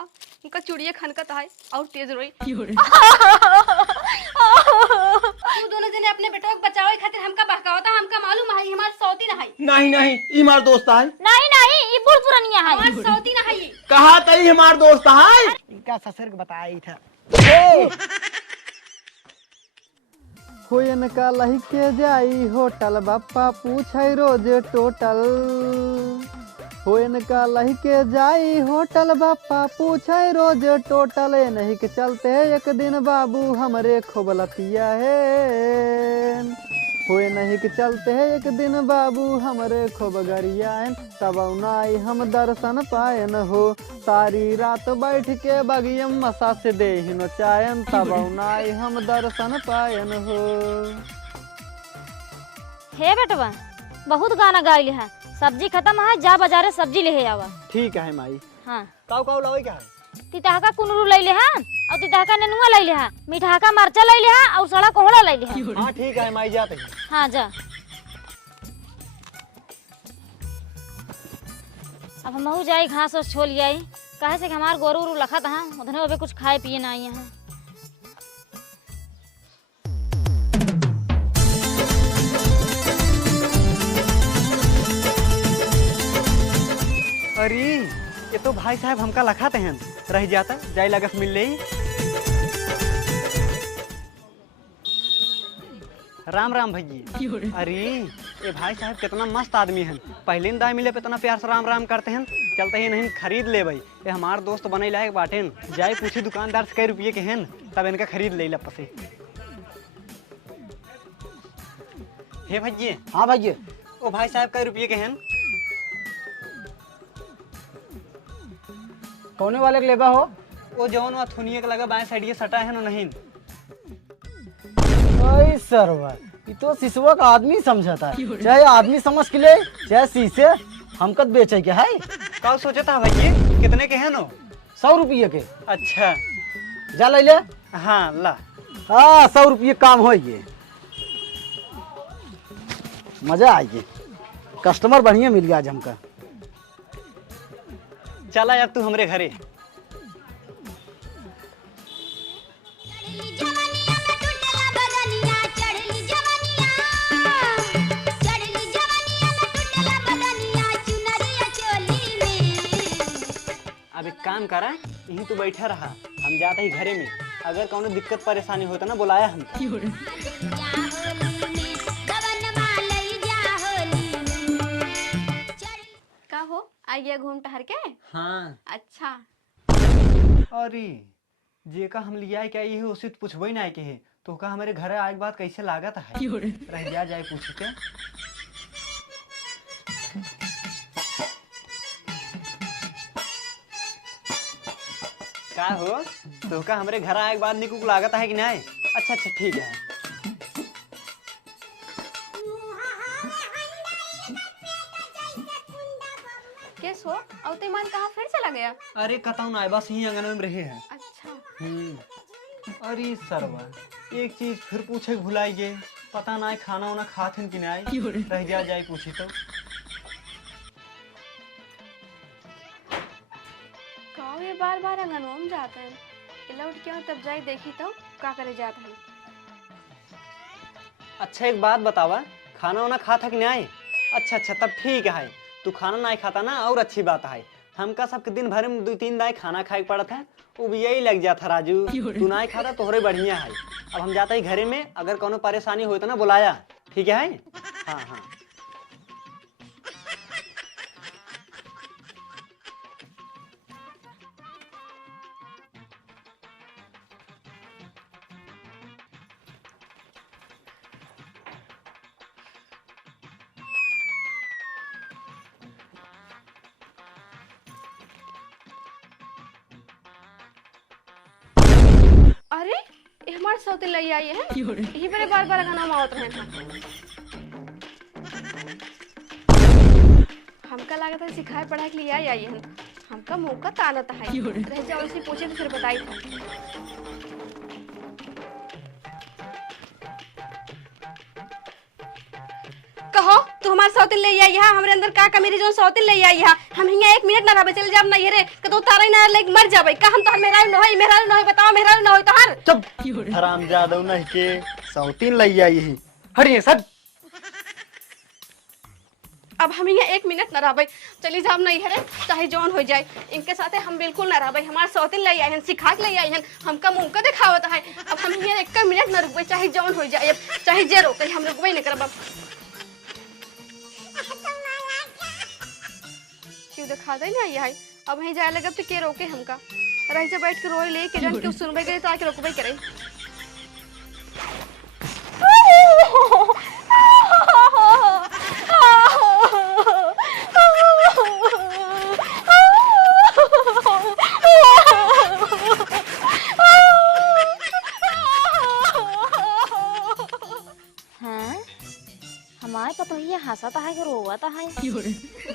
उनका चूड़िए खनकत है और तेज रोई। तू दोनों जने अपने बेटवा के बचावे खातिर हमका बहकावता, हमका मालूम है हमार सौती ना है। नहीं नहीं ई हमार दोस्त है। नहीं नहीं ये बुढ़ पुरानिया है, हमार सौती ना है ये। कहा तई हमार दोस्त है। इनका ससुर के बताया था। होयन का लही के जाई होटल बापा पूछे रोज टोटल। होयन का लही के जाई होटल बापा पूछे रोज टोटल। नहीं के चलते एक दिन बाबू हमरे खोबलतिया है। होए नहीं के चलते एक दिन बाबू हमरे खोबगरिया है। तब नाई हम दर्शन पायन हो, सारी रात बैठ के बगियम मसा से देहिनो चायन। तब नाई हम दर्शन पायन हो। हे बेटवा बहुत गाना गाइल है। सब्जी खत्म है, जा बाजारे सब्जी ले आवा। ठीक है माई। हाँ काऊ काऊ लावे क्या है? तितहका कुनरू ले ले है और तितहका नेनुआ ले ले है, मिठाका मरचा ले ले है और सड़ा कोहड़ा ले ले है। हाँ ठीक है माई जाते हैं। हाँ जा। अब हम जाई घास और छोल आई, कहे से कि हमार गोरू उरू लखत है उधने अबे कुछ खाए पिए ना आई है। अरे ये तो भाई साहब हमका लखाते हैं, रह जाता जाई लगस मिल ले। राम राम भैया। अरे ये भाई साहब कितना मस्त आदमी हैं, पहले दाई मिले पे इतना प्यार से राम राम करते हैं। चलते हैं नहीं खरीद ले भाई, ये हमार दोस्त बने लायक बाटेन। जाए पूछी दुकानदार से कई रुपये के हैं तब इनका खरीद ले लपसे। हे भैया। हाँ भैया। ओ भाई साहब कई रुपये के हैं? कौने वाले के लेबा हो? वो जौन वहाँ थुनिए के लगा बाएं साइड सटा है ना नहीं। ओए सरवा ये तो सिसवा का आदमी समझता है, चाहे आदमी समझ के ले चाहे शीशे हमकत बेचे के है। कब सोचा था भैया कितने के हैं नो? 100 रुपये के। अच्छा जा ले ले। हाँ ला। हाँ 100 रुपये काम हो ये, मजा आइए। कस्टमर बढ़िया मिल गया आज हमका। चला यार तू हमरे घरे। अब एक काम करा, यहीं तू बैठा रहा, हम जाते ही घरे में। अगर कौनो दिक्कत परेशानी होता ना बुलाया हम। का हो आई गया घूम टहर के? हाँ। अच्छा अरे जे का हम लिया है क्या ये उसे तो पूछबे ना के है तो का हमारे घर आए के बाद कैसे लागत है? रह जा जाए पूछ के। का हो तो का हमारे घर आए के बाद निकुक लागत है कि नहीं? अच्छा अच्छा ठीक है। केस हो और ते मन कहाँ फिर चला गया? अरे कताऊ ना बस यही आंगन में रहे हैं। अच्छा अरे सरवा एक चीज फिर पूछे भुलाई गए, पता ना खाना वाना खाते कि नहीं। रह जा जाए पूछी तो। कहो ये बार बार अंगनों में जाते हैं, लौट के तब जाए देखी तो का करे जाता है। अच्छा एक बात बतावा, खाना वाना खाता कि नहीं? अच्छा अच्छा तब ठीक है। तू खाना नहीं खाता ना और अच्छी बात है। हमका सबके दिन भर में 2-3 दाई खाना खाए पड़ता है, वो भी यही लग जाता राजू। तू नहीं खाता तोहरे बढ़िया है। अब हम जाते ही घरे में, अगर कोनो परेशानी हो तो ना बुलाया, ठीक है? हाँ हाँ अरे ये हमारे सौते ले आई है, यही पर बार बार गाना मावत रहे हैं। हमका लागत है सिखाए पढ़ाई के लिए आई है, हमका मौका तानत है। रह जाओ इसे पूछे तो फिर बताई था। कहो तू हमारे सौतिन ले आई है हमरे अंदर का मेरी जो सौतिन ले आई है हम हिंगा 1 मिनट ना रहबे चल जाब नहीं रे कतो तारे ना लेक मर जाबे का हम तोहर मेहरा न होई बताओ मेहरा न होई तोहर चुप हरामजादा नहीं के सौतीन लई आई ही हरिये सद अब हम यहाँ 1 मिनट न रहबे चली जाब नहीं है चाहे जौन हो जाए इनके साथे हम बिल्कुल न रहबे हमार सौतिन ले आई हन सिखा के ले आई हन हमका मुंह का दिखावत है अब हम यहाँ 1 मिनट न रुकबे चाहे जौन हो जाए चाहे जे रोके हम रुकबे न करब क्यों दिखा दे ना ये अब वहीं जाए लगे तो के रोके हमका रह जा बैठ के रोए ले के जन क्यों सुनबे करे ताकि रोकबे करे हाँ हमारे पता ही हंसाता है कि रोवाता है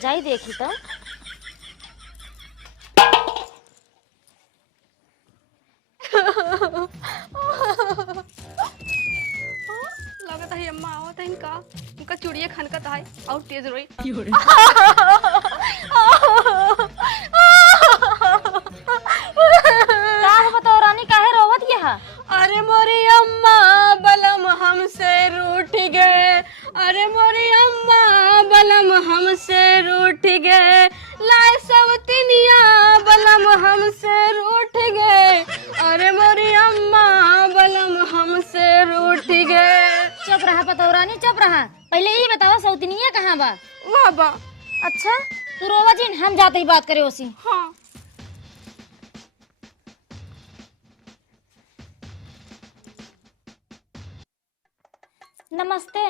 जाई देखी तो लगता है अम्मा आवत है इनका उनका चूड़िए खनकता है और तेज रोई का हो बताओ रानी काहे रोवत ये है अरे मोरी अम्मा बलम हमसे रूठ गए अरे मोरी अम्मा बलम हमसे रूठ गए लाए सवतिनिया बलम हमसे रूठ गए अरे मोरी अम्मा बलम हमसे रूठ गए चुप रहा पतो रानी चुप रहा पहले यही बताओ सौतनिया कहाँ बा वाह बा अच्छा तू रोवा जिन हम जाते ही बात करे उसी हाँ नमस्ते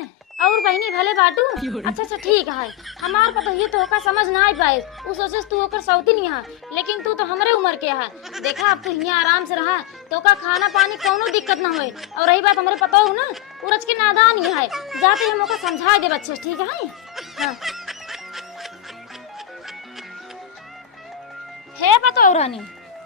और बहनी भले बाटू अच्छा अच्छा ठीक है हमार पता ये तो का समझ ना आई पाए उ सोचस तू ओकर सौती नहीं है लेकिन तू तो हमरे उम्र के है देखा अब तू यहाँ आराम से रहा तो का खाना पानी कोनो दिक्कत ना होए और रही बात हमरे पता हो ना उरज के नादान ही है जाते हम ओका समझा दे बच्चे ठीक है हाँ हे पता रानी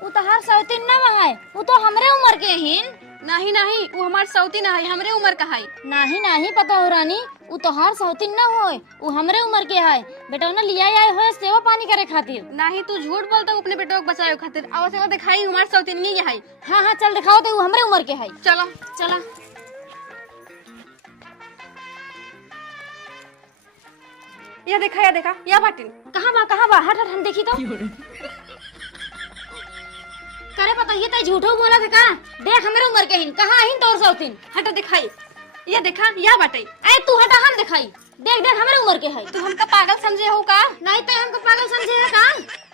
उ तो हर सौती ना है उ तो हमरे उम्र के हिन नहीं नहीं वो हमार सौती ना है हमरे उम्र का है नहीं नहीं पता हो रानी वो तो हर सौतीन ना होए वो हमरे उम्र के है बेटा ना लिया आए हो सेवा पानी करे खातिर नहीं तू झूठ बोलता अपने बेटो को बचाए खातिर आवाज चला दिखाई हमार सौतीन नहीं है हाँ हाँ चल दिखाओ तो वो हमरे उम्र के है चला चला ये देखा या बाटिन कहाँ बा हट हट हम देखी तो करे पता ये तो झूठो बोला था का देख हमरे उम्र के हिन कहाँ हिन तोर सौतीन हटा दिखाई ये देखा या बाटे ए तू हटा हम दिखाई देख देख हमरे उम्र के है तू हमका पागल समझे हो का नहीं तो हमको पागल समझे है का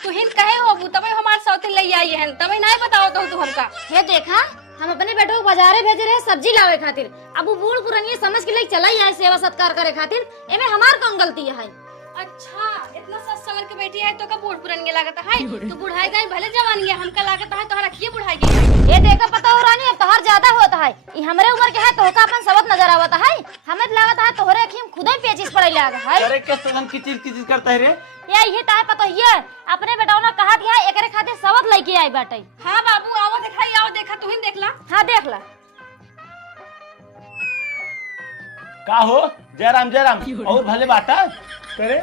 तू हिन कहे हो तबे हमार सौतीन ले आई है तबे नहीं बताओ तो तू हमका हे देखा हम अपने बेटो को बाजारे भेजे रहे सब्जी लावे खातिर अब वो बूढ़ पुरानी समझ के लिए चला ही है सेवा सत्कार करे खातिर एमे हमार कौन गलती है अच्छा इतना सच समझ के बैठी है तो का बूढ़ पुरानी लागत है तू बुढ़ाई गई भले जवानी है हमका लागत है तोहरा की बुढ़ाई गई ये देखा पता हो रानी अब तोहर ज्यादा होता है ये हमरे उम्र के है तो का अपन सबत नजर आवता है हमें लागत है तोहरे अखिम खुदे पेचिस पड़े लाग है अरे कैसे तो हम किचिर करता है रे ये ताय पता ये अपने बेटाओ ने कहा दिया एकरे खातिर सबत लेके आई बाटे हां बाबू आओ दिखाई आओ देखा तू ही देख ला हां देख ला का हो जयराम और भले बाटा करे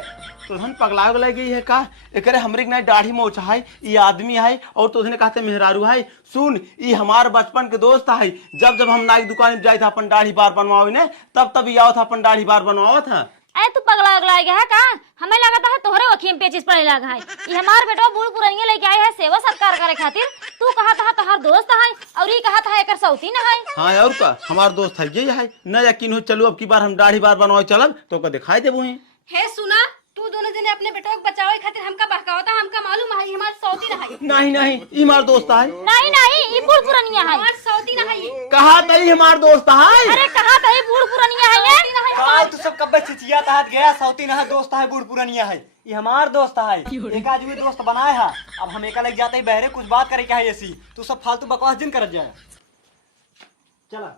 तो हम पगला गई गई है का एकरे हमरे ना दाढ़ी मोछ है ये आदमी है और तो उसने कहते मेहरारू है सुन ये हमार बचपन के दोस्त है जब हम नाई दुकान में जाए था अपन दाढ़ी बार बनवावे ने तब ये आओ था अपन दाढ़ी बार बनवावा था ए तू पगला गया है का हमें लगा था तोहरे अखिम पेचिस पड़े लगा है ये हमार बेटा बूढ़ पुरानी लेके आए है सेवा सत्कार करे खातिर तू कहा था तोहर दोस्त है और ये कहा था एकर सौती न है हाँ और का हमार दोस्त है यही है न यकीन हो चलो अब की बार हम दाढ़ी बार बनवाए चलब तो का दिखाई देबो ही हे सुना तू दोनों जने अपने बेटो को बचावे खातिर हमका बहकावता हमका मालूम है हमार सौती ना है नहीं ये हमार दोस्त है नहीं ये बूढ़ पुरानिया है हमार सौती ना है कहा तई हमार दोस्त है अरे कहा था ये बूढ़ पुरानिया है ये काल तू सब कब्बे चिचिया तहत गया सौती ना दोस्त है बूढ़ पुरानिया है ये हमार दोस्त है एक आदमी दोस्त बनाए है अब हम एका लग जाते ही बहरे कुछ बात करे क्या है ऐसी तू सब फालतू बकवास जिन कर जाए चला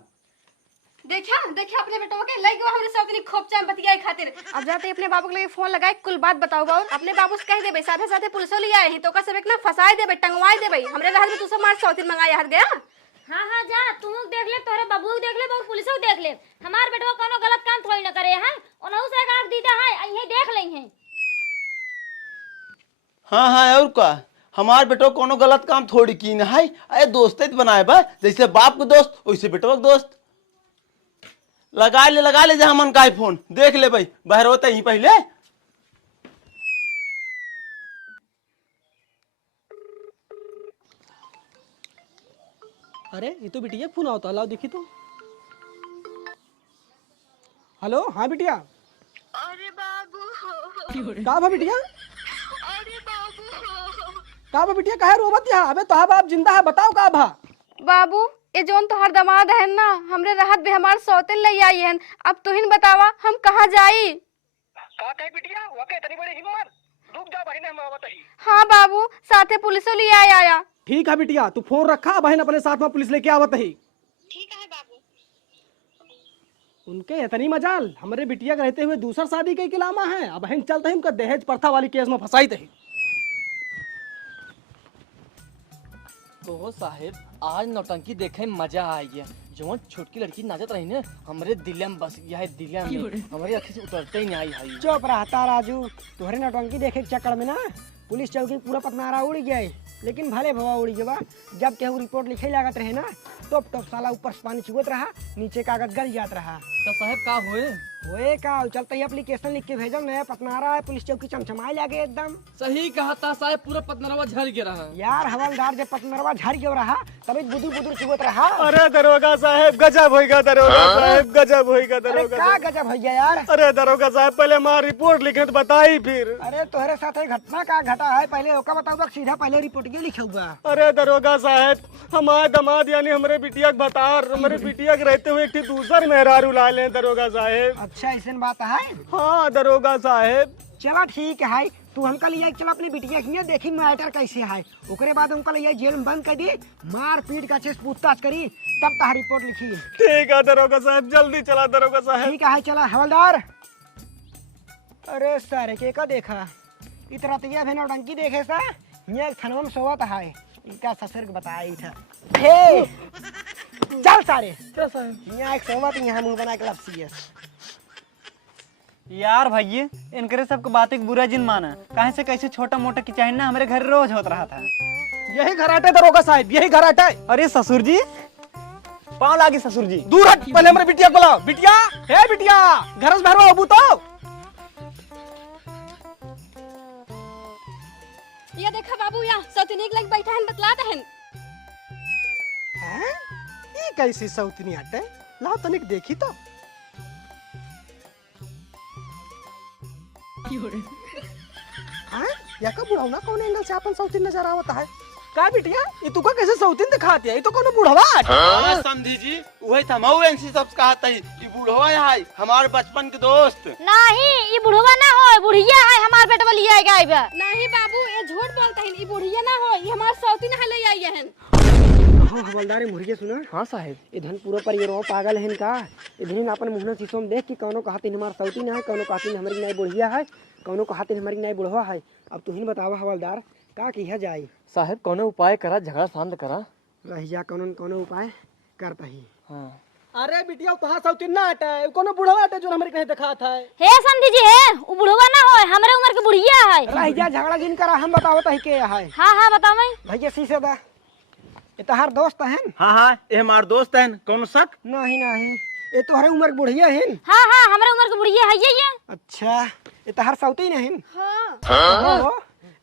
देखा अपने बेटो के लई गो हमरे सौतनी खूब चाम बतियाए खातिर अब जाते अपने बाबू के लिए फोन लगाए कुल बात बताओ बाबू अपने बाबू से कह देबे साथे पुलिसो ले आए हैं तो का सब एक ना फसाए देबे टंगवाए देबे हमरे रहत में तू सब मार सौतनी मंगाए हर गया हाँ हाँ जा, तू देख ले, तोरे बाबू देख ले, बहुत पुलिस देख ले। हमार बेटवा कोनो गलत काम थोड़ी न करे है, ओनहु से आग दीदा है, अइहे देख लई है। हाँ हाँ और का हमार बेटो कोनो गलत काम थोड़ी की न है। अरे दोस्ते बनाए बा, जैसे बाप के दोस्त वैसे बेटो के दोस्त। लगा ले जहाँ मन का है फोन, देख ले भाई बाहर होते ही पहले। अरे ये तो बिटिया फोन आता, लाओ देखी तो। हेलो, हाँ बिटिया। अरे बाबू, का बा बिटिया? अरे बाबू, का बा बिटिया, काहे रोवत या? अबे तोहार बाप जिंदा है, बताओ का भा? बाबू ये जोन तोहर दमाद है ना, हमरे राहत भी हमार सौतेन ले आई है। अब तुहिन बतावा हम कहाँ जाई? का कहे बिटिया, वाकई इतनी बड़ी हिम्मत? रुक जा बहिने, हम आवत ही। हाँ बाबू, साथे पुलिसो ले आया। ठीक है बिटिया, तू फोन रखा, बहन अपने साथ में पुलिस लेके आवत ही। ठीक है बाबू। उनके इतनी मजाल, हमारे बिटिया के रहते हुए दूसर शादी के किलामा है। अब बहन चलते ही उनका दहेज प्रथा वाली केस में फंसाई थे। तो साहेब आज नौटंकी देखे में मजा आई है। जो छोटकी लड़की नाचत रही ना, हमारे दिल में बस गया है, दिल में हमारी आँखें से उतरते ही नहीं आई। चुप रहता राजू, तोहरे नौटंकी देखे के चक्कर में ना पुलिस चौकी पूरा पतनारा उड़ गया। लेकिन भले भवा उड़ गया, जब केहू रिपोर्ट लिखे लागत रहे ना, टॉप टॉप साला ऊपर से पानी चुगत रहा, नीचे कागज गल जात रहा। तो साहेब का हुए? ओए का चलते ही एप्लीकेशन लिख के भेजल नया पतनारा है, पुलिस चौकी चमचमाए लागे एकदम। सही कहा था साहेब, पूरा पतनरवा झड़ गया रहा। यार हवलदार जब पतनरवा झड़ गया रहा तभी बुदुर बुदुर चुगत रहा। अरे दरोगा साहब गजब होएगा, दरोगा साहब गजब होएगा, अरे दरोगा का गजब हो गया यार। अरे दरोगा साहब पहले हमारी रिपोर्ट लिखे तो बताई फिर। अरे तोहरे साथ एक घटना का घटा है, पहले ओका बताओ, सीधा पहले रिपोर्ट के लिखा हुआ। अरे दरोगा साहब, हमारे दामाद यानी हमारे बिटिया के बतार, हमारे बिटिया के रहते हुए एक दूसर मेहरारू ला ले दरोगा साहब। अच्छा ऐसे बात है। हाँ दरोगा साहब। चला ठीक है, तू हमका लिया चल अपनी बिटिया के देखी मैटर कैसे है, ओकरे बाद हमका लिया जेल में बंद कर दी, मार पीट का चेस पूछताछ करी, तब तहां रिपोर्ट लिखी। ठीक है दरोगा साहब, जल्दी चला दरोगा साहब। ठीक है चला हवलदार। अरे सारे के का देखा, इतना तैया भी नौटंकी देखे सा, यहाँ एक थनवा में सोवत है, इनका ससुर बताई था। हे चल सारे, यहाँ एक सोवत, यहाँ मुंह बना के लपसी। यार भैया इनकरे सबको बातें बुरा जिन माना, कहे से कैसे छोटा मोटा किचहना हमारे घर रोज होता रहा था। यही घराटे दरोगा साहब, यही घराटे। अरे ससुर जी, पाँव लागी ससुर जी। दूर हट, पहले हमारे बिटिया को बुलाओ। बिटिया, हे बिटिया, घर से बाहर अबू तो। ये देखा बाबू, यहाँ सौतनी के लग बैठा है, बतलाता है। हैं? ये कैसी सौतनी हटे, लाओ तनिक देखी तो। हाँ? या का बुढ़ावना कौन एंगल से अपन सौतीन नजर आवता है? का बिटिया, ये तू का कैसे सौतीन दिखाती है? ये तो कोनो बुढ़वा है। अरे समझी जी, वही थमाऊ एनसी सब कहता है, ये बूढ़वा है हमारे बचपन के दोस्त। नहीं, ये बुढ़वा ना हो, बुढ़िया है, हमार बेटवा लिया गया। नहीं बाबू, ये झूठ बोलता है, ये बुढ़िया ना हो, ये हमार सौतीन है ले आई है। हाँ हवलदार मुर्गे सुना। हाँ साहेब। इधन पूरा परिवार पागल है इनका। इधन अपन मुहना शीशो में देख कि कौनो कहते हमार सौतीन है, कौनो कहते हमारी नई बुढ़िया है, कौनो कहते हमारी नई बुढ़वा है। अब तू ही बतावा हवलदार, का किया जाए? साहेब कौनो उपाय करा, झगड़ा शांत करा। रह जा कौनो कौनो उपाय करता ही। हाँ। अरे बिटिया, तोहार सौतीन ना हटे, कोनो बुढ़वा हटे जो हमारे कहीं दिखात है। हे समझी जी, है वो बुढ़वा ना हो, हमारे उम्र की बुढ़िया है। रह जा झगड़ा जिन करा, हम बताओ तही के है। हाँ हाँ बताओ मैं। भैया शीशे दा, ये तोहार दोस्त है? हाँ हाँ, ये हमारे दोस्त है, कौन शक? नहीं नहीं, ये तोहरे उम्र की बुढ़िया है। हाँ हाँ, हमारे उम्र की बुढ़िया है ये। अच्छा, ये तोहार सौतीन है? हाँ।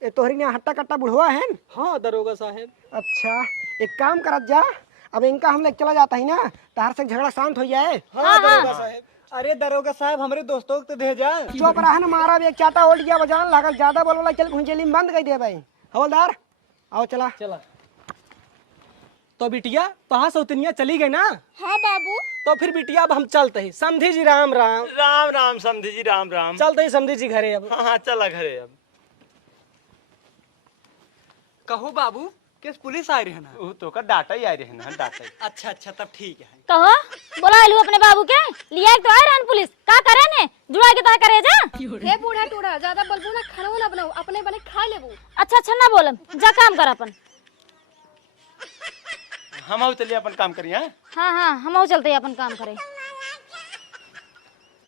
ये तोहरी ने हट्टा कट्टा बुढ़वा है। हाँ दरोगा साहब। अच्छा एक काम करत जा, अब इनका हम लेके चला जाता है ना, तहार से झगड़ा शांत हो जाए। हाँ दरोगा साहब। अरे दरोगा साहब हमारे दोस्तों को तो भेजा। चुप रहा न, मारा भी एक चाटा ओट गया, बजान लागल, ज्यादा बोलला चल घुंचेली में बंद कर दे भाई। हवलदार आओ चला। चला। तो बिटिया, तोहार सौतनिया चली गई ना? हाँ बाबू। तो फिर बिटिया अब हम चलते ही। समझी जी, राम राम। राम राम समझी जी, राम राम। चलते ही समझी जी घरे अब। हाँ हाँ चला घरे अब। कहो बाबू, किस पुलिस आ रही है ना? वो तो का डाटा ही आ रहे हैं, डाटा ही। अच्छा अच्छा, तब ठीक है। कहो, बोला लू अपने बाबू के लिया तो आए रहन पुलिस, का करे ने जुड़ा के ता करे जा। हे बूढ़ा टूढ़ा, ज्यादा बलबू ना, खाना ना बनाओ, अपने बने खा लेबू। अच्छा अच्छा ना बोलम, जा काम कर अपन। हम आओ चलिए अपन काम करिए हाँ? हाँ हाँ हम चलते हैं अपन काम करे।